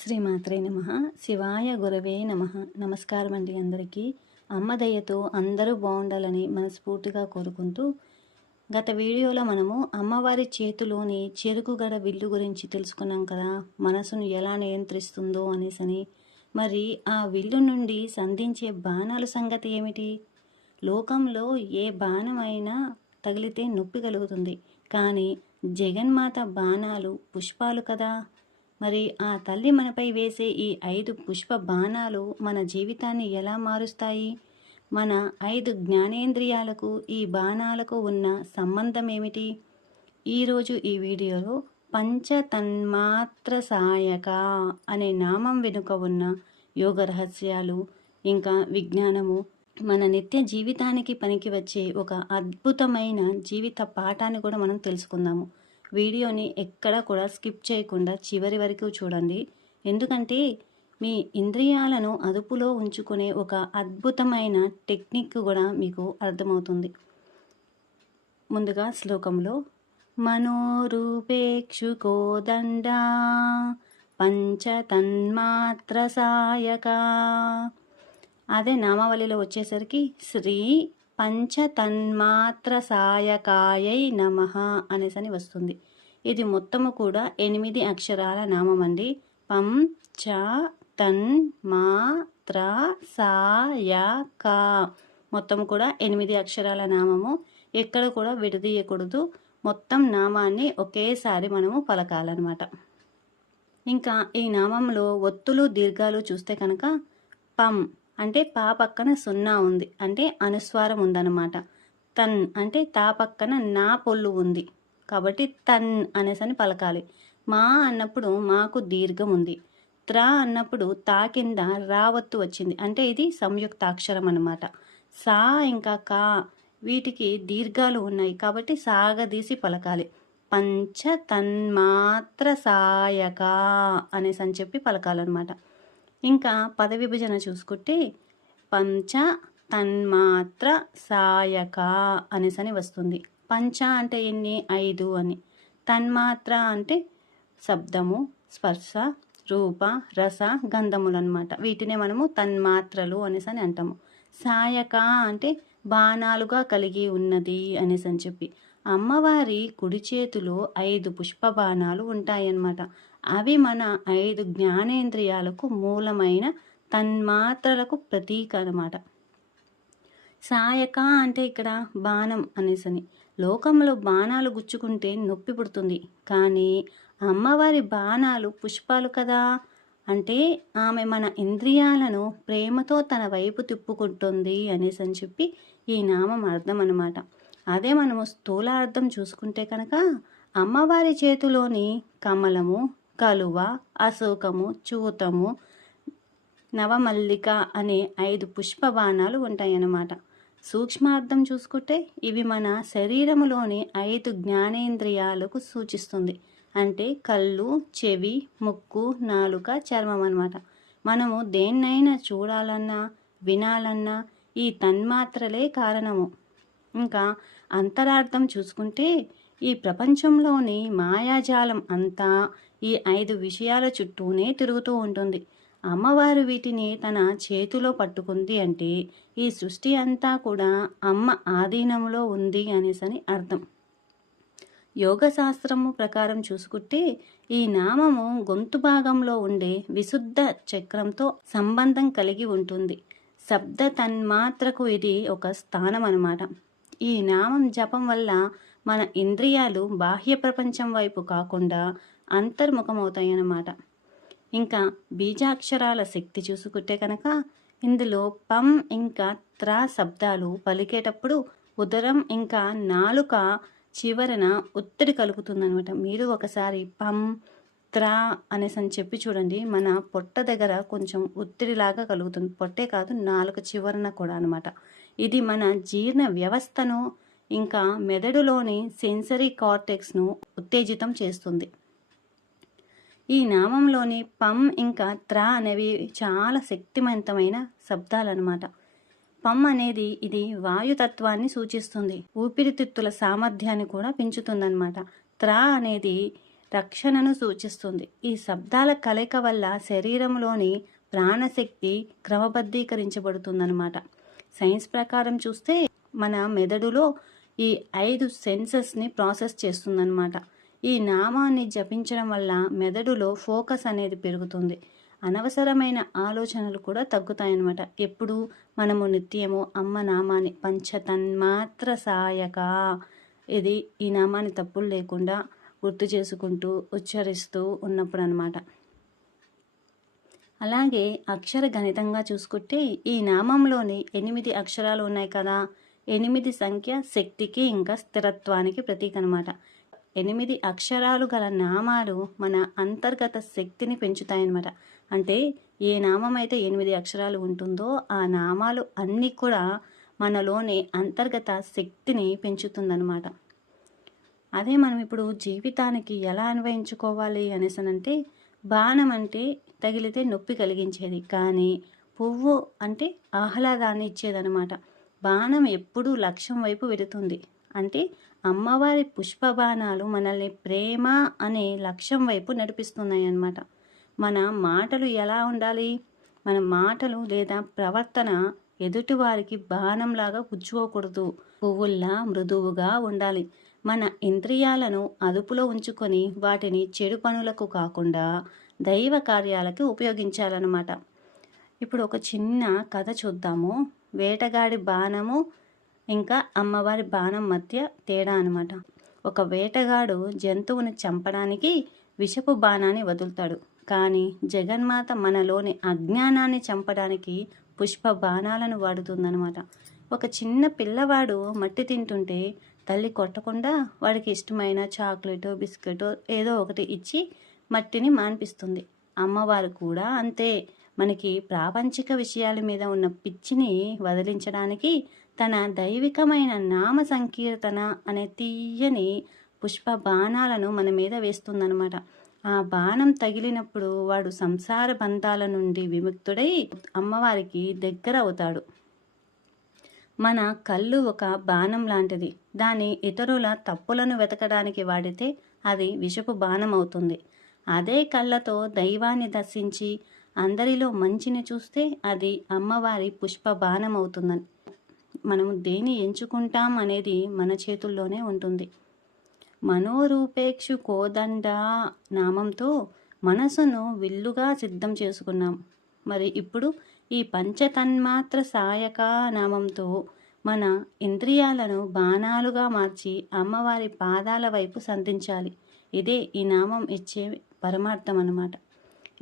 శ్రీమాత్రే నమః. శివాయ గురవే నమః. నమస్కారం అండి అందరికీ. అమ్మ దయతో అందరూ బాగుండాలని మనస్ఫూర్తిగా కోరుకుంటూ, గత వీడియోలో మనము అమ్మవారి చేతిలోని చెరుకు గడ విల్లు గురించి తెలుసుకున్నాం కదా, మనసును ఎలా నియంత్రిస్తుందో అనేసని. మరి ఆ విల్లు నుండి సంధించే బాణాల సంగతి ఏమిటి? లోకంలో ఏ బాణమైనా తగిలితే నొప్పి కలుగుతుంది, కానీ జగన్మాత బాణాలు పుష్పాలు కదా. మరి ఆ తల్లి మనపై వేసే ఈ 5 పుష్ప బాణాలు మన జీవితాన్ని ఎలా మారుస్తాయి? మన 5 జ్ఞానేంద్రియాలకు ఈ బాణాలకు ఉన్న సంబంధం ఏమిటి? ఈరోజు ఈ వీడియోలో పంచతన్మాత్ర సాయక అనే నామం వెనుక ఉన్న యోగ రహస్యాలు, ఇంకా విజ్ఞానము, మన నిత్య జీవితానికి పనికి వచ్చే ఒక అద్భుతమైన జీవిత పాఠాన్ని కూడా మనం తెలుసుకుందాము. వీడియోని ఎక్కడ కూడా స్కిప్ చేయకుండా చివరి వరకు చూడండి, ఎందుకంటే మీ ఇంద్రియాలను అదుపులో ఉంచుకునే ఒక అద్భుతమైన టెక్నిక్ కూడా మీకు అర్థమవుతుంది. ముందుగా శ్లోకంలో మనోరూపేక్షుకోదండ పంచతన్మాత్ర సాయక, అదే నామావళిలో వచ్చేసరికి శ్రీ పంచతన్మాత్ర సాయకాయై నమః అనేసని వస్తుంది. ఇది మొత్తము కూడా 8 అక్షరాల నామం అండి. పంచ తన్మాత్ర సాయక మొత్తం కూడా 8 అక్షరాల నామము. ఎక్కడ కూడా విడదీయకూడదు, మొత్తం నామాన్ని ఒకేసారి మనము పలకాలన్నమాట. ఇంకా ఈ నామంలో ఒత్తులు దీర్ఘాలు చూస్తే కనుక పం అంటే పా పక్కన 0 ఉంది, అంటే అనుస్వారం ఉందన్నమాట. తన్ అంటే తా పక్కన నా పొల్లు ఉంది, కాబట్టి తన్ అనేసని పలకాలి. మా అన్నప్పుడు మాకు దీర్ఘం ఉంది. త్రా అన్నప్పుడు తా కింద రావత్తు వచ్చింది, అంటే ఇది సంయుక్తాక్షరం అన్నమాట. సా ఇంకా కా వీటికి దీర్ఘాలు ఉన్నాయి, కాబట్టి సాగదీసి పలకాలి. పంచ తన్మాత్ర సాయక అనేసని చెప్పి పలకాలన్నమాట. ఇంకా పద విభజన చూసుకుంటే పంచ తన్మాత్ర సాయక అనేసని వస్తుంది. పంచ అంటే ఎన్ని? 5 అని. తన్మాత్ర అంటే శబ్దము, స్పర్శ, రూప, రస, గంధములు అనమాట. వీటినే మనము తన్మాత్రలు అనేసని అంటాము. సాయక అంటే బాణాలుగా కలిగి ఉన్నది అనేసని చెప్పి. అమ్మవారి కుడి చేతిలో 5 పుష్ప బాణాలు ఉంటాయన్నమాట. అవి మన 5 జ్ఞానేంద్రియాలకు మూలమైన తన్మాత్రలకు ప్రతీక అన్నమాట. సాయక అంటే ఇక్కడ బాణం అనేసని. లోకంలో బాణాలు గుచ్చుకుంటే నొప్పి పుడుతుంది, కానీ అమ్మవారి బాణాలు పుష్పాలు కదా, అంటే ఆమె మన ఇంద్రియాలను ప్రేమతో తన వైపు తిప్పుకుంటుంది అనేసని చెప్పి ఈ నామం అర్థం అన్నమాట. అదే మనము స్థూలార్థం చూసుకుంటే కనుక అమ్మవారి చేతిలోని కమలము, కలువ, అశోకము, చూతము, నవమల్లిక అనే 5 పుష్ప బాణాలు ఉంటాయన్నమాట. సూక్ష్మార్థం చూసుకుంటే ఇవి మన శరీరములోని 5 జ్ఞానేంద్రియాలకు సూచిస్తుంది, అంటే కళ్ళు, చెవి, ముక్కు, నాలుక, చర్మం అన్నమాట. మనము దేన్నైనా చూడాలన్నా వినాలన్నా ఈ తన్మాత్రలే కారణము. ఇంకా అంతరార్థం చూసుకుంటే ఈ ప్రపంచంలోని మాయాజాలం అంతా ఈ 5 విషయాల చుట్టూనే తిరుగుతూ ఉంటుంది. అమ్మవారు వీటిని తన చేతిలో పట్టుకుంది అంటే ఈ సృష్టి అంతా కూడా అమ్మ ఆధీనంలో ఉంది అనేసని అర్థం. యోగ శాస్త్రము ప్రకారం చూసుకుంటే ఈ నామము గొంతు భాగంలో ఉండే విశుద్ధ చక్రంతో సంబంధం కలిగి ఉంటుంది. శబ్ద తన్మాత్రకు ఇది ఒక స్థానం అన్నమాట. ఈ నామం జపం వల్ల మన ఇంద్రియాలు బాహ్య ప్రపంచం వైపు కాకుండా అంతర్ముఖమవుతాయన్నమాట. ఇంకా బీజాక్షరాల శక్తి చూసుకుంటే కనుక ఇందులో పం ఇంకా త్రా శబ్దాలు పలికేటప్పుడు ఉదరం ఇంకా నాలుక చివరన ఒత్తిడి కలుగుతుందనమాట. మీరు ఒకసారి పం త్రా అనేసని చెప్పి చూడండి, మన పొట్ట దగ్గర కొంచెం ఒత్తిడిలాగా కలుగుతుంది. పొట్టే కాదు, నాలుక చివరన కూడా అనమాట. ఇది మన జీర్ణ వ్యవస్థను ఇంకా మెదడులోని సెన్సరీ కార్టెక్స్ను ఉత్తేజితం చేస్తుంది. ఈ నామంలోని పం ఇంకా త్రా అనేవి చాలా శక్తివంతమైన శబ్దాలన్నమాట. పం అనేది ఇది వాయుతత్వాన్ని సూచిస్తుంది, ఊపిరితిత్తుల సామర్థ్యాన్ని కూడా పెంచుతుందన్నమాట. త్రా అనేది రక్షణను సూచిస్తుంది. ఈ శబ్దాల కలయిక వల్ల శరీరంలోని ప్రాణశక్తి క్రమబద్ధీకరించబడుతుందన్నమాట. సైన్స్ ప్రకారం చూస్తే మన మెదడులో ఈ 5 సెన్సెస్ని ప్రాసెస్ చేస్తుందన్నమాట. ఈ నామాన్ని జపించడం వల్ల మెదడులో ఫోకస్ అనేది పెరుగుతుంది. అనవసరమైన ఆలోచనలు కూడా తగ్గుతాయన్నమాట. ఎప్పుడు మనము నిత్యము అమ్మ నామాన్ని పంచతన్మాత్ర సాయక, ఇది ఈ నామాన్ని తప్పులు లేకుండా గుర్తు చేసుకుంటూ ఉచ్చరిస్తూ ఉన్నప్పుడు అన్నమాట. అలాగే అక్షర గణితంగా చూసుకుంటే ఈ నామంలోని 8 అక్షరాలు ఉన్నాయి కదా. 8 సంఖ్య శక్తికి ఇంకా స్థిరత్వానికి ప్రతీక అనమాట. 8 అక్షరాలు గల నామాలు మన అంతర్గత శక్తిని పెంచుతాయన్నమాట. అంటే ఏ నామం అయితే 8 అక్షరాలు ఉంటుందో ఆ నామాలు అన్నీ కూడా మనలోని అంతర్గత శక్తిని పెంచుతుందన్నమాట. అదే మనం ఇప్పుడు జీవితానికి ఎలా అన్వయించుకోవాలి అనేసనంటే, బాణం అంటే తగిలితే నొప్పి కలిగించేది, కానీ పువ్వు అంటే ఆహ్లాదాన్ని ఇచ్చేదనమాట. బాణం ఎప్పుడూ లక్ష్యం వైపు వెళుతుంది. అంటే అమ్మవారి పుష్ప బాణాలు మనల్ని ప్రేమ అనే లక్ష్యం వైపు నడిపిస్తున్నాయి అన్నమాట. మన మాటలు ఎలా ఉండాలి? మన మాటలు లేదా ప్రవర్తన ఎదుటివారికి బాణంలాగా గుచ్చుకోకూడదు. పువ్వుల్లా మృదువుగా ఉండాలి. మన ఇంద్రియాలను అదుపులో ఉంచుకొని వాటిని చెడు పనులకు కాకుండా దైవ కార్యాలకి ఉపయోగించాలన్నమాట. ఇప్పుడు ఒక చిన్న కథ చూద్దాము. వేటగాడి బాణము ఇంకా అమ్మవారి బాణం మధ్య తేడా అనమాట. ఒక వేటగాడు జంతువుని చంపడానికి విషపు బాణాన్ని వదులుతాడు, కానీ జగన్మాత మనలోని అజ్ఞానాన్ని చంపడానికి పుష్ప బాణాలను వాడుతుందనమాట. ఒక చిన్న పిల్లవాడు మట్టి తింటుంటే తల్లి కొట్టకుండా వాడికి ఇష్టమైన చాక్లెటో బిస్కెటో ఏదో ఒకటి ఇచ్చి మట్టిని మాన్పిస్తుంది. అమ్మవారు కూడా అంతే. మనకి ప్రాపంచిక విషయాల మీద ఉన్న పిచ్చిని వదిలించడానికి తన దైవికమైన నామ సంకీర్తన అనే తీయని పుష్ప బాణాలను మన మీద వేస్తుందన్నమాట. ఆ బాణం తగిలినప్పుడు వాడు సంసార బంధాల నుండి విముక్తుడై అమ్మవారికి దగ్గర అవుతాడు. మన కళ్ళు ఒక బాణం లాంటిది. దాన్ని ఇతరుల తప్పులను వెతకడానికి వాడితే అది విషపు బాణం అవుతుంది. అదే కళ్ళతో దైవాన్ని దర్శించి అందరిలో మంచిని చూస్తే అది అమ్మవారి పుష్ప బాణం అవుతుందని. మనము దేని ఎంచుకుంటాం అనేది మన చేతుల్లోనే ఉంటుంది. మనోరూపేక్షు కోదండ నామంతో మనసును విల్లుగా సిద్ధం చేసుకున్నాం. మరి ఇప్పుడు ఈ పంచతన్మాత్ర సాయక నామంతో మన ఇంద్రియాలను బాణాలుగా మార్చి అమ్మవారి పాదాల వైపు సంధించాలి. ఇదే ఈ నామం ఇచ్చే పరమార్థం అన్నమాట.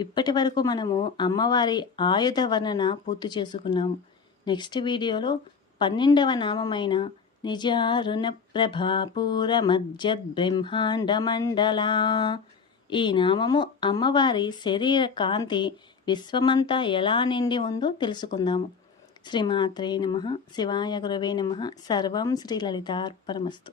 ఇప్పటి వరకు మనము అమ్మవారి ఆయుధ వర్ణన పూర్తి చేసుకున్నాము. నెక్స్ట్ వీడియోలో 12వ నామమైన నిజారుణ ప్రభాపూర మధ్యద్ బ్రహ్మాండ మండల, ఈ నామము అమ్మవారి శరీర కాంతి విశ్వమంతా ఎలా నిండి ఉందో తెలుసుకుందాము. శ్రీమాత్రే నమః. శివాయ గురవే నమః. సర్వం శ్రీ లలితార్పణమస్తు.